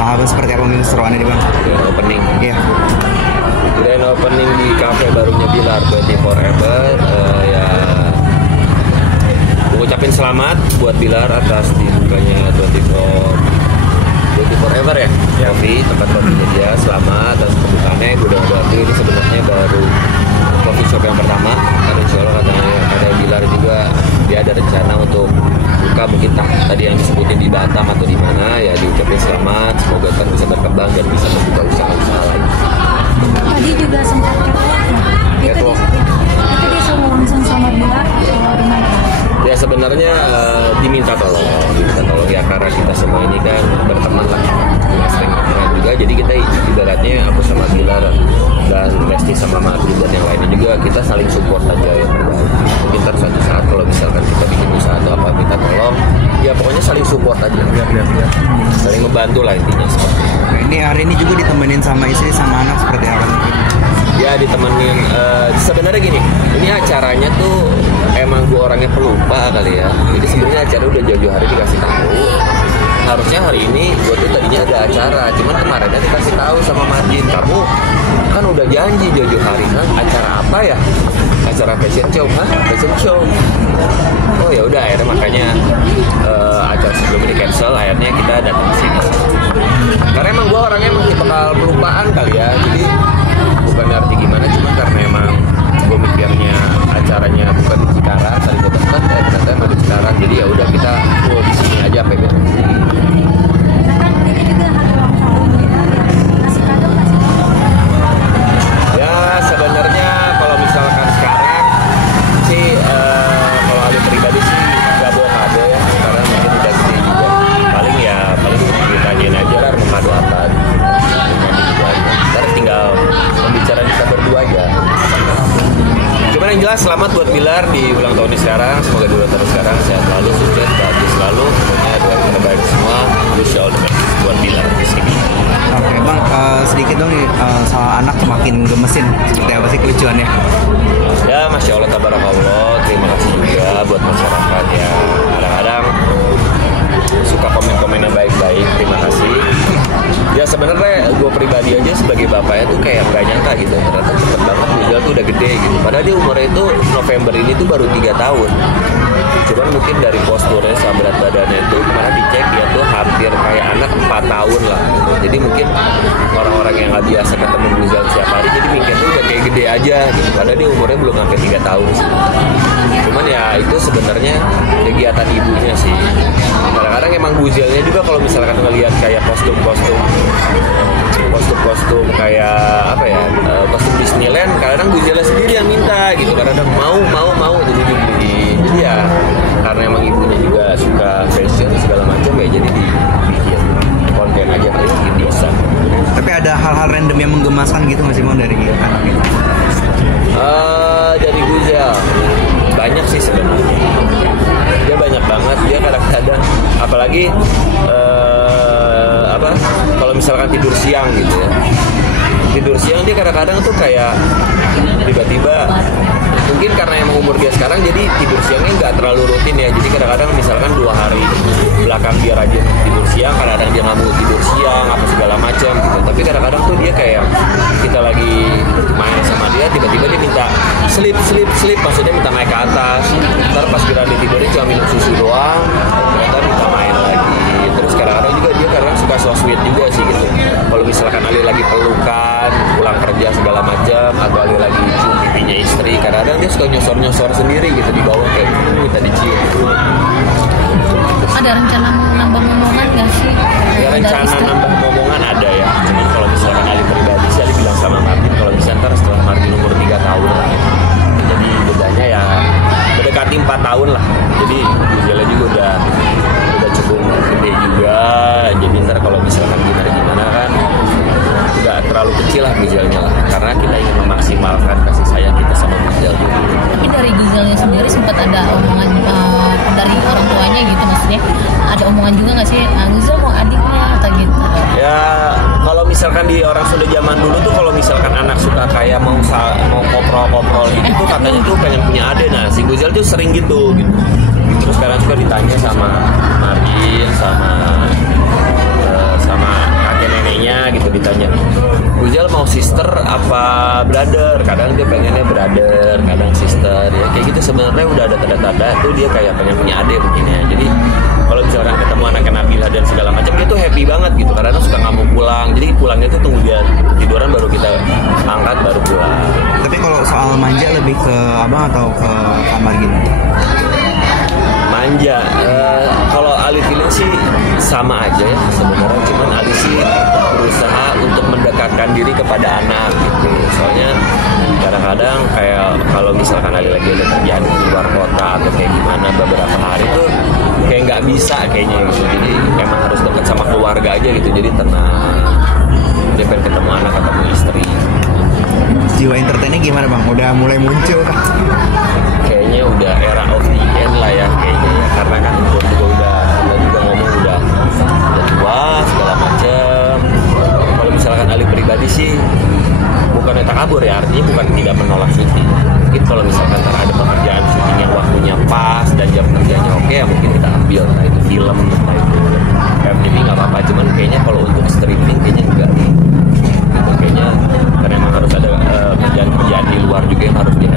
Sahabat seperti apa mungkin seruannya nih Bang? Opening. Iya. Grand opening di cafe barunya Bilar 24 Ever. Ya mengucapin selamat buat Bilar atas dibukanya 24 Ever ya, Coffee, tempat kopinya dia. Selamat atas pembukaannya. Gue udah ini sebenarnya baru coffee shop yang pertama. Karena insya Allah katanya ada Bilar juga, dia ada rencana untuk buka mungkin tadi yang disebutin di Batam atau di mana, ya diucapin selamat. Semoga kan bisa berkembang dan bisa membuka usaha-usaha lain. Tadi juga sempat catwalk ya. Itu dia suruh langsung sama Bilar atau gimana? Ya sebenarnya diminta tolong ya, karena kita semua ini kan berteman lah, sering berteman juga, jadi kita ibaratnya aku sama Bilar dan Lesti sama Martin dan yang lainnya juga kita saling support aja ya. Mungkin suatu saat kalau misalkan kita bikin usaha atau apa minta tolong, ya pokoknya saling support aja, saling membantu lah intinya seperti itu. Ini hari ini juga ditemenin sama istri sama anak seperti apa? Ya ditemenin, sebenarnya gini, ini acaranya tuh emang gue orangnya pelupa kali ya. Jadi sebenarnya acara udah jauh-jauh hari dikasih tahu. Harusnya hari ini gue tuh tadinya ada acara, cuman kemarinnya dikasih tahu sama Martin, kamu kan udah janji jauh-jauh hari kan acara apa ya? Acara fashion show, fashion show. Oh ya udah, akhirnya makanya acara sebelumnya di cancel, akhirnya kita datang ke sini. Karena emang gue orangnya emang bakal pelupaan kali ya, jadi bukan arti gimana, cuma karena emang gue mikirnya acaranya bukan di Cikarang, tadi gue deket, ternyata emang di Cikarang, jadi ya udah kita full di sini aja apa gitu. Ya sebenarnya kalau misalkan sekarang sih kalau Ali pribadi sih nggak bawa kado ya, karena mungkin udah gede juga. Paling ditanyain aja lah mau kado apa. Ntar tinggal pembicaraan kita berdua aja. Cuman yang jelas selamat buat Bilar di ulang tahunnya sekarang. Semoga dulu terus sekarang sehat selalu, sukses, bahagia selalu. Pokoknya doa yang terbaik semua. Wish you all the best buat Bilar di sini. Oke Bang, sedikit dong nih soal anak makin gemesin. Seperti apa sih kelucuannya? Ya Masya Allah tabarakallah. Terima kasih juga buat masyarakat ya. Kadang-kadang suka komen-komen yang baik-baik. Terima kasih. Ya sebenarnya gue pribadi aja sebagai bapaknya tuh kayak gak nyangka gitu, ternyata cepet banget Guzal tuh udah gede gitu. Padahal dia umurnya itu November ini tuh baru 3 tahun. Cuman mungkin dari posturnya sama berat badannya itu kemarin dicek dia tuh hampir kayak anak 4 tahun lah gitu. Jadi mungkin orang-orang yang gak biasa ketemu Guzal setiap hari jadi mikir tuh udah kayak gede aja gitu. Padahal dia umurnya belum sampai 3 tahun sih. Cuman ya itu sebenarnya kegiatan ibunya sih. Kadang-kadang emang Guzalnya juga kalau misalkan ngelihat kayak kostum-kostum kayak apa ya, kostum Disneyland, kadang Guzalnya sendiri yang minta gitu, kadang mau jadi dibeli. Jadi ya karena emang ibunya juga suka fashion segala macam ya, jadi dibikin konten aja kali mungkin bisa. Tapi ada hal-hal random yang menggemaskan gitu nggak sih Bang dari anak itu? Dari Guzal banyak sih sebenarnya. Dia banyak banget, dia kadang-kadang apalagi kalau misalkan tidur siang gitu ya, tidur siang dia kadang-kadang tuh kayak tiba-tiba, mungkin karena emang umur dia sekarang jadi tidur siangnya nggak terlalu rutin ya, jadi kadang-kadang misalkan 2 hari belakang dia rajin tidur siang, kadang-kadang dia nggak mau tidur siang apa segala macam gitu. Tapi kadang-kadang tuh dia kayak kita lagi main sama dia, tiba-tiba dia minta sleep, maksudnya minta naik ke atas. Ntar pas kira dia tidurnya cuma minum susu doang, ternyata minta main lagi. Terus kadang-kadang juga dia kadang suka so sweet juga sih gitu. Kalau misalkan Ali lagi pelukan, pulang kerja segala macam, atau Ali lagi cium pipinya istri, kadang-kadang dia suka nyosor sendiri gitu di bawah kayak minta dicium gitu. Ada rencana mau nambah momongan nggak sih? Ya rencana nambah momongan ada ya. Cuman kalau misalkan Ali pribadi sih Ali bilang sama Martin kalau bisa ntar setelah Martin umur 3 tahun lah. Jadi bedanya ya mendekati 4 tahun lah. Jadi Guzalnya juga udah cukup gede juga. Jadi ntar kalau misalkan gimana kan udah terlalu kecil lah Guzalnya lah. Karena kita ingin memaksimalkan kasih sayang kita sama Guzal. Tapi dari Guzalnya sendiri sempat ada omongan dari orang tuanya gitu, maksudnya ada omongan juga nggak sih, Guzal mau adiknya atau gitu? Ya kalau misalkan di orang Sunda zaman dulu tuh kalau misalkan anak suka kayak mau koprol gitu tuh katanya tuh pengen punya adik. Nah si Guzal tuh sering gitu. Terus sekarang juga ditanya sama Marin sama banget gitu, karena suka nggak mau pulang, jadi pulangnya tuh tunggu dia tiduran baru kita angkat baru pulang. Tapi kalau soal manja lebih ke abang atau ke kamar gitu? Manja, kalau Ali feeling sih sama aja ya sebenarnya, cuman Ali sih berusaha untuk mendekatkan diri kepada anak gitu. Soalnya kadang-kadang kayak kalau misalkan Ali lagi ada kerjaan di luar kota atau kayak gimana beberapa hari tuh kayak nggak bisa kayaknya gitu. Jadi emang harus dekat sama keluarga aja gitu. Jadi tenang, dia pengen ketemu anak, ketemu istri. Jiwa entertainnya gimana bang? Udah mulai muncul kah? Kayaknya udah era of the end lah ya kayaknya ya, karena kan umur juga udah ngomong udah tua segala macam. Kalau misalkan Ali pribadi sih bukan takabur ya, artinya bukan tidak menolak syuting. Mungkin kalau misalkan ntar ada pekerjaan syuting yang waktunya pas dan jam kerjanya oke ya mungkin kita ambil, nah itu film, nah itu FTV nggak apa-apa. Cuman kayaknya kalau untuk streaming kayaknya enggak gitu. Kayaknya karena emang harus ada kerjaan-kerjaan di luar juga yang harus dia